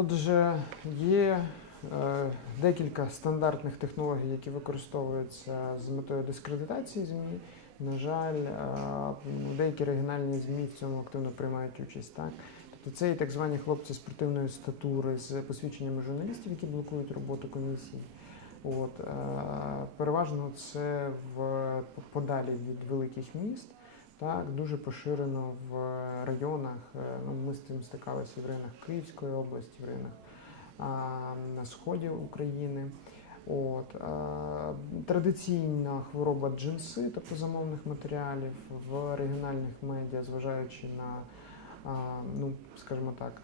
Отже, є е, декілька стандартних технологій, які використовуються з метою дискредитації ЗМІ. На жаль, е, деякі регіональні ЗМІ в цьому активно приймають участь. Так? Тобто це і так звані хлопці спортивної статури з посвідченнями журналістів, які блокують роботу комісії. От, е, переважно це в подалі від великих міст. Так, дуже поширено в районах. е, Ну, ми з цим стикалися в районах Київської області, в районах на сході України. От, традиційна хвороба джинси, тобто замовних матеріалів в регіональних медіа, зважаючи на, ну, скажімо так,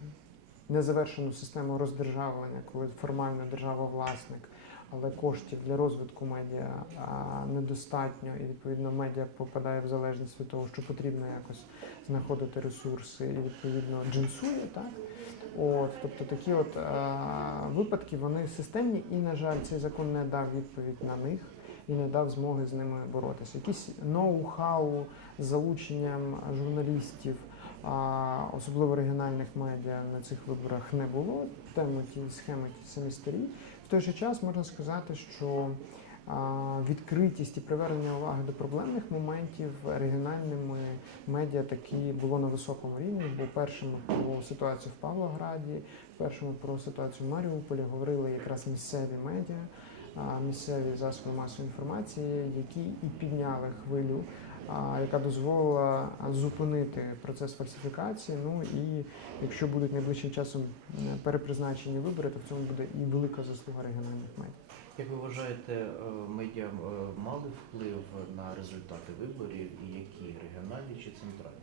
незавершену систему роздержавлення, коли формально держава власник, але коштів для розвитку медіа недостатньо, і відповідно медіа попадає в залежність від того, що потрібно якось знаходити ресурси, і відповідно джинсує, так? От, тобто такі от е, випадки вони системні, і, на жаль, цей закон не дав відповідь на них і не дав змоги з ними боротися. Якісь ноу-хау з залученням журналістів, а, особливо регіональних медіа на цих виборах не було. Теми ті схеми ті самі старі. В той же час можна сказати, що відкритість і привернення уваги до проблемних моментів регіональними медіа таки було на високому рівні. Бо першими про ситуацію в Павлограді, першими про ситуацію в Маріуполі говорили якраз місцеві медіа, місцеві засоби масової інформації, які і підняли хвилю. Яка дозволила зупинити процес фальсифікації. Ну і якщо будуть найближчим часом е, перепризначені вибори, то в цьому буде і велика заслуга регіональних медіа. Як ви вважаєте, е, медіа е, мали вплив на результати виборів і які регіональні чи центральні?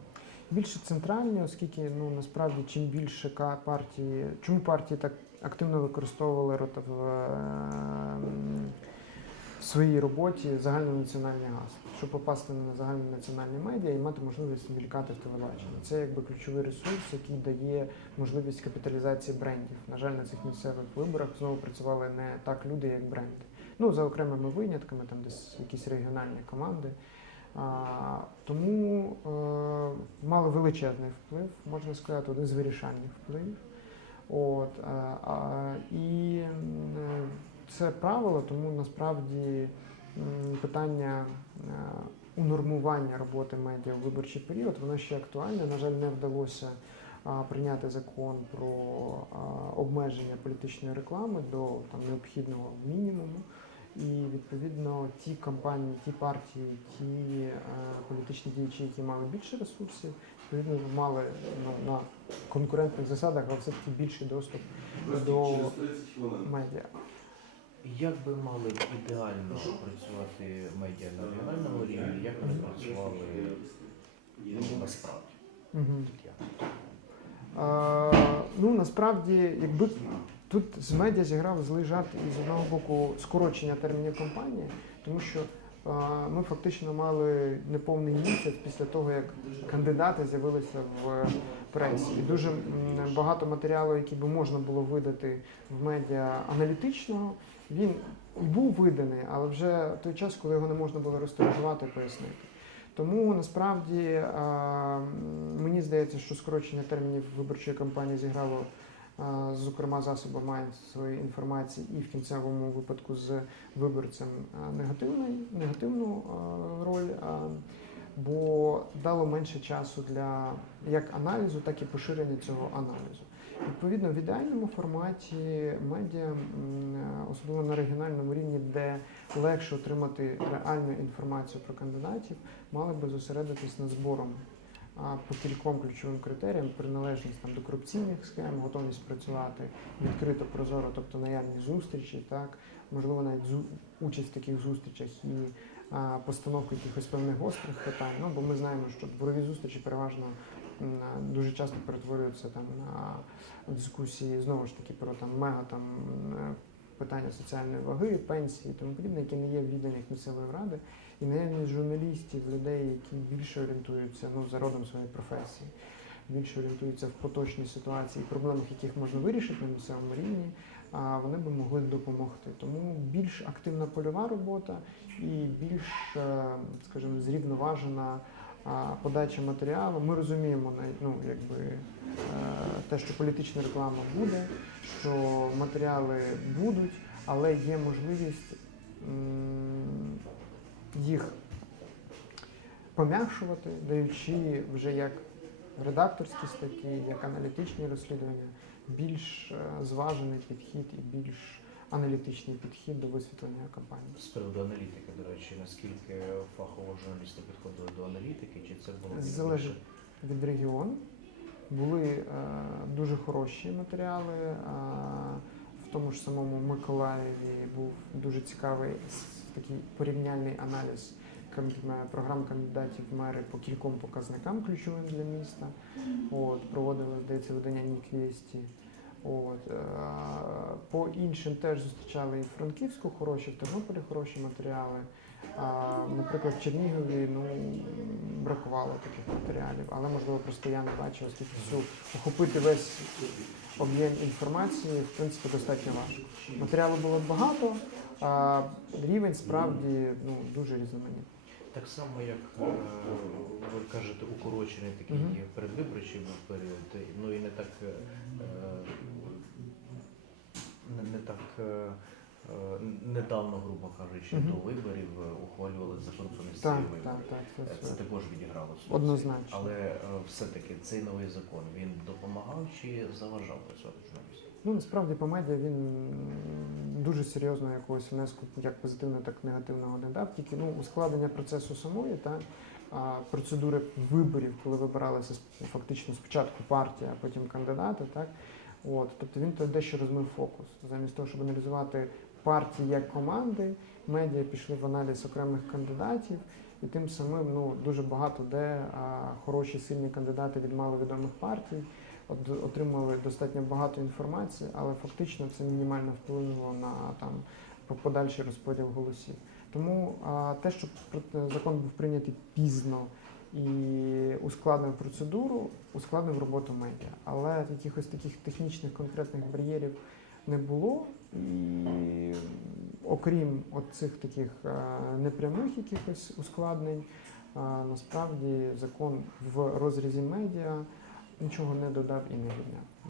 Більше центральні, оскільки ну насправді чим більше партії, чому партії так активно використовували в своїй роботі загальнонаціональний газ, щоб попасти на загальнонаціональні медіа і мати можливість мількати в телебаченні. Це якби ключовий ресурс, який дає можливість капіталізації брендів. На жаль, на цих місцевих виборах знову працювали не так люди, як бренди. Ну за окремими винятками, там десь якісь регіональні команди. А, тому е, мали величезний вплив, можна сказати, один з вирішальних впливів. От, е, а, і це правило, тому насправді питання е, унормування роботи медіа у виборчий період, воно ще актуальне. На жаль, не вдалося прийняти закон про обмеження політичної реклами до там, необхідного мінімуму. І відповідно ті компанії, ті партії, ті е, політичні діячі, які мали більше ресурсів, відповідно мали ну, на конкурентних засадах, але все-таки більший доступ до Через 30 хвилин. медіа. Як би мали ідеально працювати медіа на регіональному рівні, як вони працювали ну, насправді? Угу. А, ну насправді, якби тут з медіа зіграв злий жарт і з одного боку скорочення термінів кампанії, тому що а, ми фактично мали неповний місяць після того, як кандидати з'явилися в пресі. І дуже м, багато матеріалу, який би можна було видати в медіа аналітичного, він був виданий, але вже той час, коли його не можна було розтиражувати, пояснити. Тому насправді мені здається, що скорочення термінів виборчої кампанії зіграло, зокрема, засобами своєї інформації і в кінцевому випадку з виборцем а, негативний, негативну роль, бо дало менше часу для як аналізу, так і поширення цього аналізу. Відповідно, в ідеальному форматі медіа, особливо на регіональному рівні, де легше отримати реальну інформацію про кандидатів, мали би зосередитись над збором по кільком ключовим критеріям: приналежність там до корупційних схем, готовність працювати відкрито, прозоро, тобто наявні зустрічі, так можливо, навіть участь в таких зустрічах і постановку якихось певних гострих питань. Ну бо ми знаємо, що дворові зустрічі переважно дуже часто перетворюються там на дискусії знову ж таки про там мега там е, питання соціальної ваги, пенсії і тому подібне, які не є в відданнях місцевої ради, і наявність журналістів, людей, які більше орієнтуються ну, за родом своєї професії, більше орієнтуються в поточній ситуації, проблемах, яких можна вирішити на місцевому рівні, вони би могли допомогти. Тому більш активна польова робота і більш, е, скажімо, зрівноважена подача матеріалу. Ми розуміємо ну, якби, е, те, що політична реклама буде, що матеріали будуть, але є можливість їх пом'якшувати, даючи вже як редакторські статті, як аналітичні розслідування, більш е, зважений підхід і більш аналітичний підхід до висвітлення кампанії. З приводу аналітики, до речі, наскільки фахово журналісти підходили до аналітики, чи це було Залежить від регіону. Були е, дуже хороші матеріали. Е, в тому ж самому Миколаєві був дуже цікавий такий порівняльний аналіз програм кандидатів в мери по кільком показникам ключовим для міста. От, проводили, здається, видання Ніквєсті. От, е, по іншим теж зустрічали і в Франківську хороші, в Тернополі хороші матеріали. А, наприклад, в Чернігові ну, бракувало таких матеріалів, але можливо просто я не бачив, оскільки всю охопити весь об'єм інформації, в принципі, достатньо важко. Матеріалу було багато, а рівень справді ну, дуже різноманітний. Так само, як е, ви кажете, укорочений такий Мгм. передвиборчий був період, ну і не так е, не, не так е, е, недавно, грубо кажучи, Мгм. до виборів е, ухвалювали закон про місцеві Так, вибори. так, так, Е, це Це все. також відіграло свою Однозначно. роль. Але е, все-таки цей новий закон він допомагав чи заважав працювати журналістам? Ну, насправді по медіа він дуже серйозно якогось внеску, як позитивного, так і негативного не дав. Тільки ну, ускладнення процесу самої та а, процедури виборів, коли вибиралася фактично спочатку партія, а потім кандидати. Так? От, тобто він то дещо розмив фокус. Замість того, щоб аналізувати партії як команди, медіа пішли в аналіз окремих кандидатів, і тим самим ну, дуже багато де а, хороші сильні кандидати від маловідомих партій отримали достатньо багато інформації, але фактично це мінімально вплинуло на там подальший розподіл голосів. Тому а, те, що пр- закон був прийнятий пізно і ускладнив процедуру, ускладнив роботу медіа. Але якихось таких технічних конкретних бар'єрів не було. І окрім цих таких е, непрямих якихось ускладнень, е, насправді закон в розрізі медіа нічого не додав і не відняв.